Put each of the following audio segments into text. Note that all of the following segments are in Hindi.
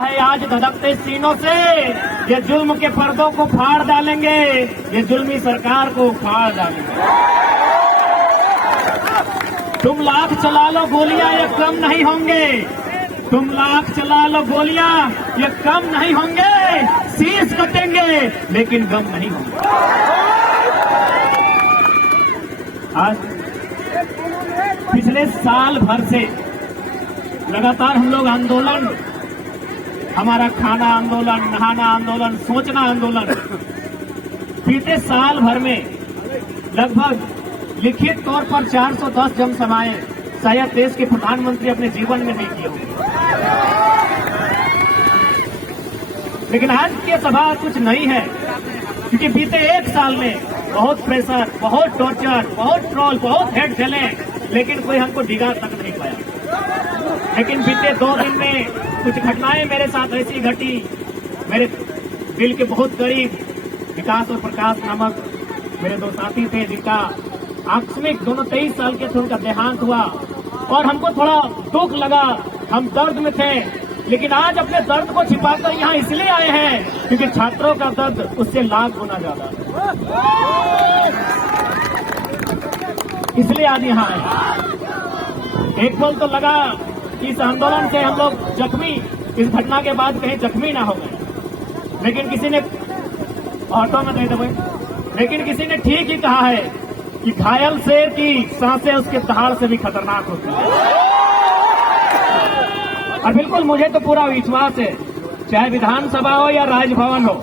है आज धधकते सीनों से ये जुल्म के पर्दों को फाड़ डालेंगे, ये जुल्मी सरकार को फाड़ डालेंगे। तुम लाख चला लो गोलियां ये कम नहीं होंगे, तुम लाख चला लो गोलियां ये कम नहीं होंगे, शीश कटेंगे लेकिन गम नहीं होंगे। आज पिछले साल भर से लगातार हम लोग आंदोलन, हमारा खाना आंदोलन, नहाना आंदोलन, सोचना आंदोलन, बीते साल भर में लगभग लिखित तौर पर 410 जनसभाएं शायद देश के प्रधानमंत्री अपने जीवन में नहीं किए होंगे। लेकिन आज की सभा कुछ नहीं है, क्योंकि बीते एक साल में बहुत प्रेशर, बहुत टॉर्चर, बहुत ट्रोल, बहुत हेड झेले, लेकिन कोई हमको डिगा तक नहीं पाया। लेकिन बीते 2 दिन में कुछ घटनाएं मेरे साथ ऐसी घटी, मेरे दिल के बहुत करीब विकास और प्रकाश नामक मेरे 2 साथी थे, जिनका आकस्मिक, दोनों 23 साल के थे, उनका देहांत हुआ और हमको थोड़ा दुख लगा, हम दर्द में थे। लेकिन आज अपने दर्द को छिपाकर यहाँ इसलिए आए हैं क्योंकि छात्रों का दर्द उससे लाख गुना ज्यादा है, इसलिए आज यहाँ आए। एक पल तो लगा कि इस आंदोलन से हम लोग जख्मी, इस घटना के बाद कहीं जख्मी ना हो गए, लेकिन किसी ने ऑटो में दे दे, लेकिन किसी ने ठीक ही कहा है कि घायल शेर की सांसें उसके दहाड़ से भी खतरनाक होती है। और बिल्कुल मुझे तो पूरा विश्वास है, चाहे विधानसभा हो या राजभवन हो,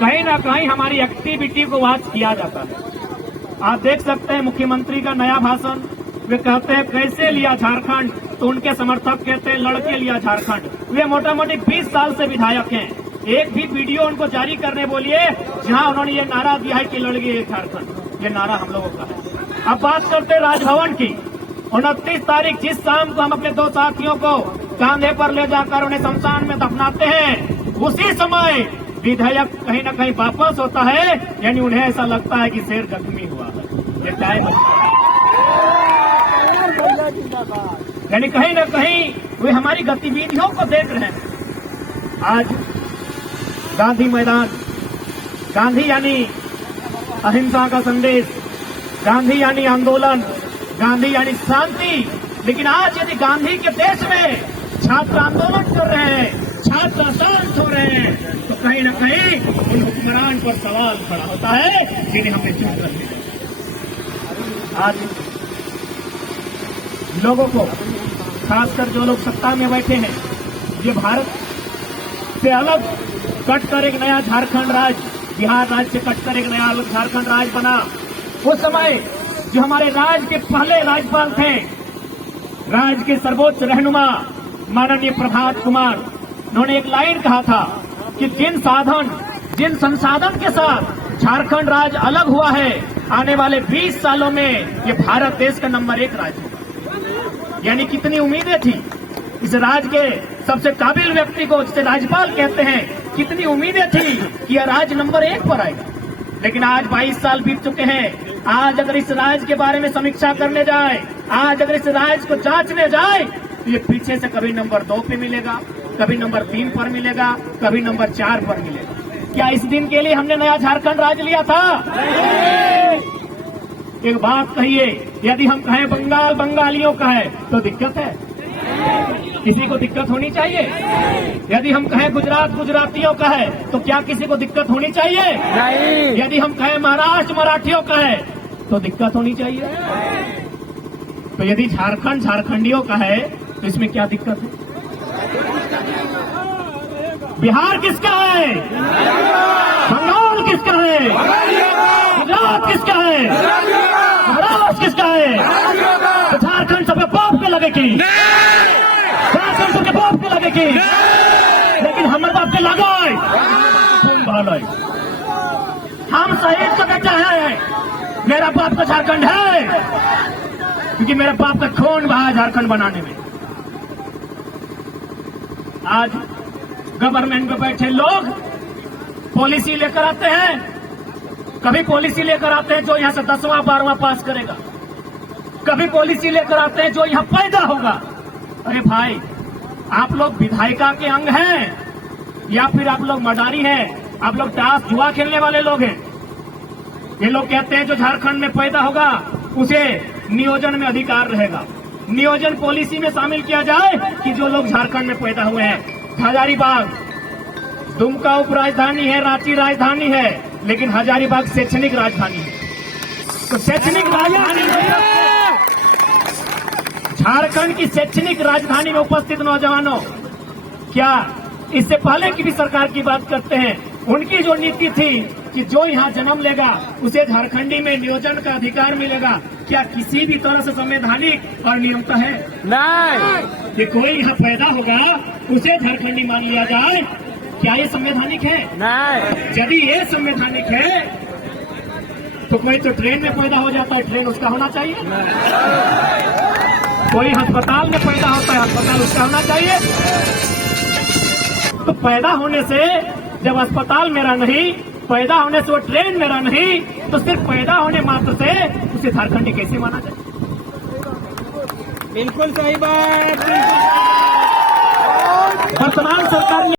कहीं ना कहीं हमारी एक्टिविटी को वॉच किया जाता है। आप देख सकते हैं मुख्यमंत्री का नया भाषण, वे कहते हैं कैसे लिया झारखंड, तो उनके समर्थक कहते हैं लड़के लिया झारखंड। वे मोटा मोटी 20 साल से विधायक हैं, एक भी वीडियो उनको जारी करने बोलिए जहां उन्होंने ये नारा दिया है कि लड़के झारखंड, ये नारा हम लोगों का है। अब बात करते हैं राजभवन की। 29 तारीख जिस शाम को हम अपने 2 साथियों को कांधे पर ले जाकर उन्हें शमशान में दफनाते हैं, उसी समय विधायक कहीं न कहीं वापस होता है, यानी उन्हें ऐसा लगता है कि शेर जख्मी हुआ है। ये टाइम, यानी कहीं न कहीं वे हमारी गतिविधियों को देख रहे हैं। आज गांधी मैदान, गांधी यानी अहिंसा का संदेश, गांधी यानी आंदोलन, गांधी यानी शांति। लेकिन आज यदि गांधी के देश में छात्र आंदोलन कर रहे हैं, छात्र अशांत हो रहे हैं, तो कहीं न कहीं उन हुक्मरान पर सवाल खड़ा होता है जिन्हें हमें चुप कर दिया। आज लोगों को, खासकर जो लोग सत्ता में बैठे हैं, ये भारत से अलग कटकर एक नया झारखंड राज्य, बिहार राज्य से कटकर एक नया अलग झारखंड राज्य बना। उस समय जो हमारे राज्य के पहले राज्यपाल थे, राज्य के सर्वोच्च रहनुमा माननीय प्रभात कुमार, उन्होंने एक लाइन कहा था कि जिन संसाधन के साथ झारखंड राज्य अलग हुआ है, आने वाले 20 सालों में ये भारत देश का नंबर 1 राज्य होगा। यानी कितनी उम्मीदें थी इस राज्य के सबसे काबिल व्यक्ति को, जिसे राज्यपाल कहते हैं, कितनी उम्मीदें थी कि यह राज्य नंबर 1 पर आएगा। लेकिन आज 22 साल बीत चुके हैं। आज अगर इस राज्य के बारे में समीक्षा करने जाए, आज अगर इस राज्य को जांचने जाए, तो ये पीछे से कभी नंबर 2 पे मिलेगा, कभी नंबर 3 पर मिलेगा, कभी नंबर 4 पर मिलेगा। क्या इस दिन के लिए हमने नया झारखंड राज्य लिया था? एक बात कहिए, यदि हम कहें बंगाल बंगालियों का है तो दिक्कत है, किसी को दिक्कत होनी चाहिए। यदि हम कहें गुजरात गुजरातियों का है तो क्या किसी को दिक्कत होनी चाहिए? नहीं। यदि हम कहें महाराष्ट्र मराठियों का है तो दिक्कत होनी चाहिए। तो यदि झारखंड झारखंडियों का है तो इसमें क्या दिक्कत है? बिहार किसका है? बंगाल किसका है? गुजरात किसका है? महाराष्ट्र किसका है? तो झारखंड सबके बाप के लगे की, झारखंड सबके बाप के लगे की, लेकिन हमारे बाप के लगाए खून बहाए। हम शहीद का बेटा है, मेरा बाप का झारखंड है, क्योंकि मेरे बाप का खून बहा झारखंड बनाने में। आज गवर्नमेंट में बैठे लोग पॉलिसी लेकर आते हैं, कभी पॉलिसी लेकर आते हैं जो यहां से 10वां 12वां पास करेगा, कभी पॉलिसी लेकर आते हैं जो यहां पैदा होगा। अरे भाई, आप लोग विधायिका के अंग हैं, या फिर आप लोग मदारी हैं, आप लोग ताश जुआ खेलने वाले लोग हैं। ये लोग कहते हैं जो झारखंड में पैदा होगा उसे नियोजन में अधिकार रहेगा। नियोजन पॉलिसी में शामिल किया जाए कि जो लोग झारखंड में पैदा हुए हैं। हजारीबाग दुमका उप राजधानी है, रांची राजधानी है, लेकिन हजारीबाग शैक्षणिक राजधानी है। तो शैक्षणिक राजधानी में झारखंड की शैक्षणिक राजधानी में उपस्थित नौजवानों, क्या इससे पहले की भी सरकार की बात करते हैं, उनकी जो नीति थी कि जो यहाँ जन्म लेगा उसे झारखंडी में नियोजन का अधिकार मिलेगा, क्या किसी भी तरह से संवैधानिक और नियमता है? नहीं। कि कोई यहाँ पैदा होगा उसे झारखंडी मान लिया जाए, क्या ये संवैधानिक है? नहीं। यदि ये संवैधानिक है तो कोई तो ट्रेन में पैदा हो जाता है, ट्रेन उसका होना चाहिए। कोई अस्पताल में पैदा होता है, अस्पताल उसका होना चाहिए। तो पैदा होने से जब अस्पताल मेरा नहीं, पैदा होने से वो ट्रेन मेरा नहीं, तो सिर्फ पैदा होने मात्र से उसे झारखंडी कैसे माना जाए? बिल्कुल सही बात। वर्तमान सरकार